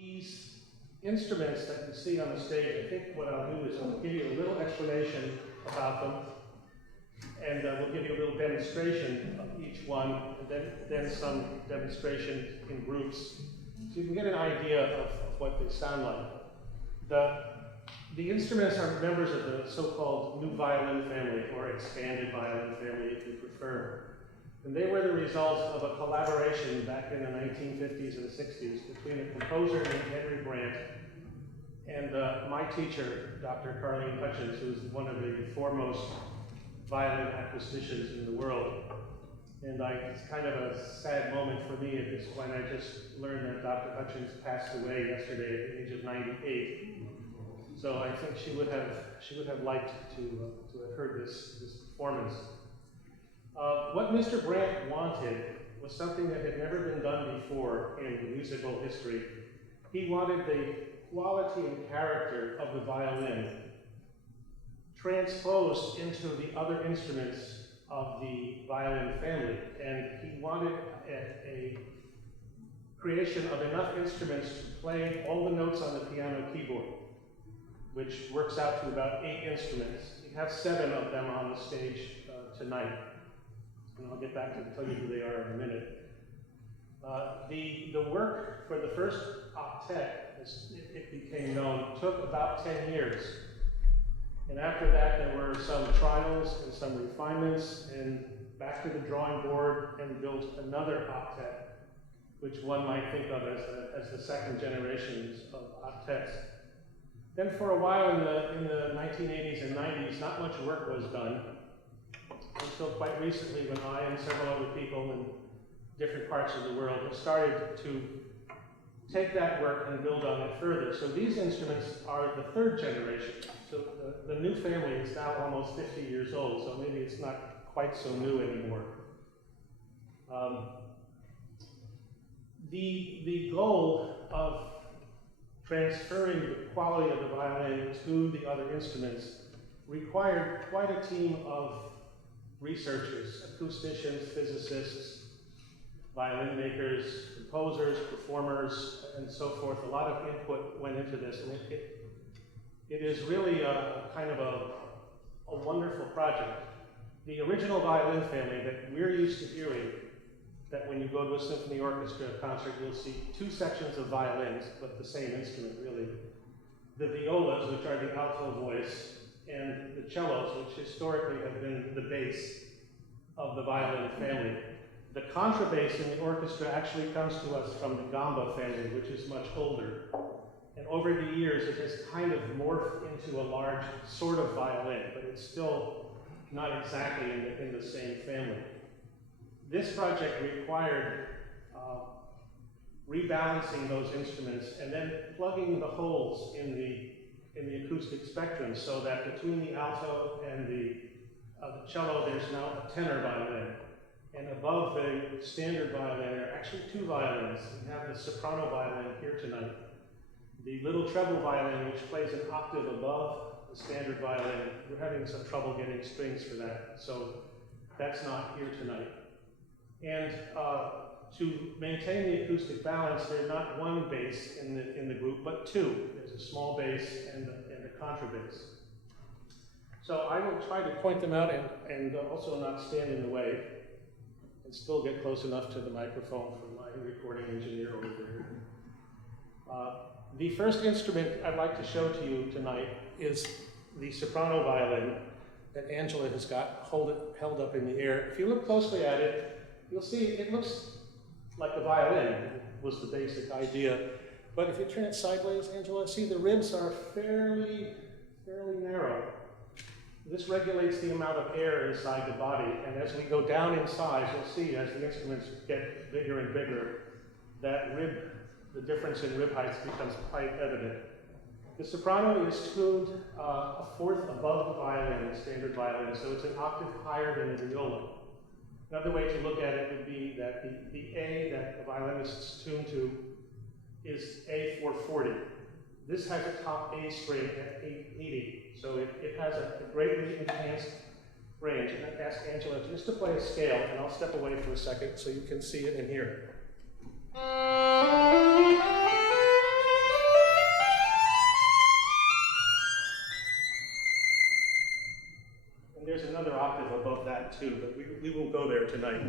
These instruments that you see on the stage, I think what I'll do is I'll give you a little explanation about them, and we'll give you a little demonstration of each one, and then some demonstration in groups, so you can get an idea of what they sound like. The instruments are members of the so-called new violin family, or expanded violin family if you prefer. And they were the result of a collaboration back in the 1950s and 60s between a composer named Henry Brandt and my teacher, Dr. Carleen Hutchins, who's one of the foremost violin acousticians in the world. And it's kind of a sad moment for me at this point. I just learned that Dr. Hutchins passed away yesterday at the age of 98. So I think she would have liked to have heard this performance. What Mr. Brandt wanted was something that had never been done before in musical history. He wanted the quality and character of the violin transposed into the other instruments of the violin family. And he wanted a creation of enough instruments to play all the notes on the piano keyboard, which works out to about 8 instruments. We have 7 of them on the stage tonight. And I'll get back to tell you who they are in a minute. The work for the first octet, as it became known, took about 10 years. And after that, there were some trials and some refinements, and back to the drawing board and built another octet, which one might think of as the second generations of octets. Then for a while in the 1980s and 90s, not much work was done, until quite recently when I and several other people in different parts of the world have started to take that work and build on it further. So these instruments are the 3rd generation. So the new family is now almost 50 years old, so maybe it's not quite so new anymore. The goal of transferring the quality of the violin to the other instruments required quite a team of researchers, acousticians, physicists, violin makers, composers, performers, and so forth. A lot of input went into this, and it is really a kind of a wonderful project. The original violin family that we're used to hearing, that when you go to a symphony orchestra concert, you'll see 2 sections of violins, but the same instrument, really. The violas, which are the alto voice, and the cellos, which historically have been the bass of the violin family. The contrabass in the orchestra actually comes to us from the gamba family, which is much older. And over the years, it has kind of morphed into a large sort of violin, but it's still not exactly in the same family. This project required rebalancing those instruments and then plugging the holes in the acoustic spectrum, so that between the alto and the cello, there's now a tenor violin. And above the standard violin, there are actually 2 violins. We have the soprano violin here tonight. The little treble violin, which plays an octave above the standard violin, we're having some trouble getting strings for that, so that's not here tonight. And to maintain the acoustic balance, there's not 1 bass in the group, but 2. There's a small bass and a contrabass. So I will try to point them out and also not stand in the way, and still get close enough to the microphone for my recording engineer over there. The first instrument I'd like to show to you tonight is the soprano violin that Angela has got held up in the air. If you look closely at it, you'll see it looks like a violin, was the basic idea. But if you turn it sideways, Angela, see the ribs are fairly narrow. This regulates the amount of air inside the body, and as we go down in size, you'll see as the instruments get bigger and bigger, that the difference in rib heights becomes quite evident. The soprano is tuned a 4th above the violin, the standard violin, so it's an octave higher than the viola. Another way to look at it would be that the A that the violinist is tuned to is A440. This has a top A string at 880, so it has a greatly enhanced range. And I'd ask Angela just to play a scale, and I'll step away for a second so you can see it and hear it. that too, but we won't go there tonight.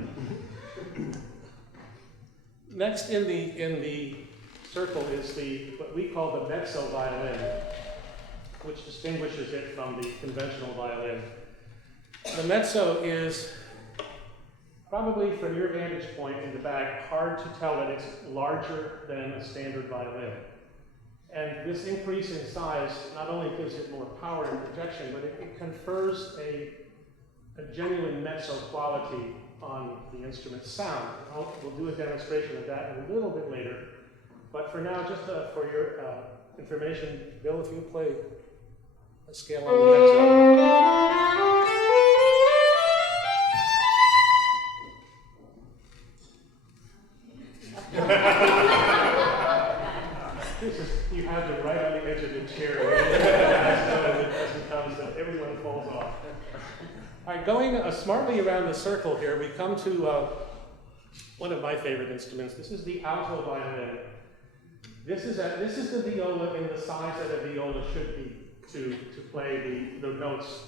Next in the circle is what we call the mezzo violin, which distinguishes it from the conventional violin. The mezzo is, probably from your vantage point in the back, hard to tell that it's larger than a standard violin. And this increase in size not only gives it more power and projection, but it confers a genuine mezzo quality on the instrument's sound. We'll do a demonstration of that a little bit later. But for now, just for your information, Bill, if you play a scale on the mezzo. You have it right on the edge of the chair. As it comes, that everyone falls off. All right, going smartly around the circle here, we come to one of my favorite instruments. This is the alto violin. This is the viola in the size that a viola should be to play the notes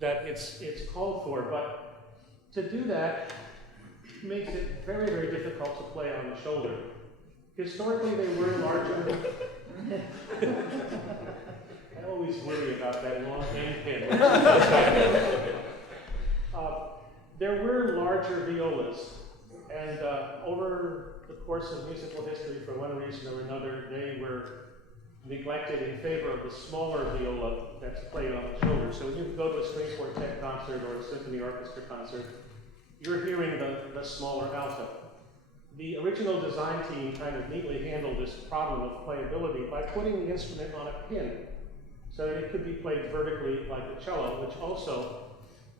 that it's called for. But to do that makes it very, very difficult to play on the shoulder. Historically, they were larger. I always worry about that long hand pin. There were larger violas, and over the course of musical history, for one reason or another, they were neglected in favor of the smaller viola that's played on the shoulder. So when you go to a string quartet concert or a symphony orchestra concert, you're hearing the smaller alto. The original design team kind of neatly handled this problem of playability by putting the instrument on a pin so that it could be played vertically like the cello, which also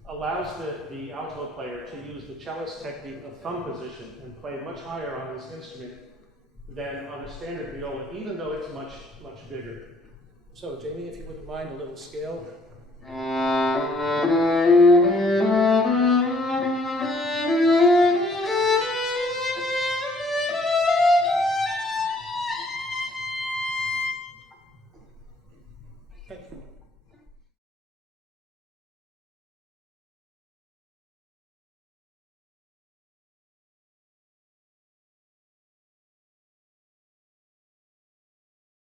allows the alto player to use the cellist technique of thumb position and play much higher on this instrument than on a standard viola, even though it's much, much bigger. So, Jamie, if you wouldn't mind a little scale. Thank you.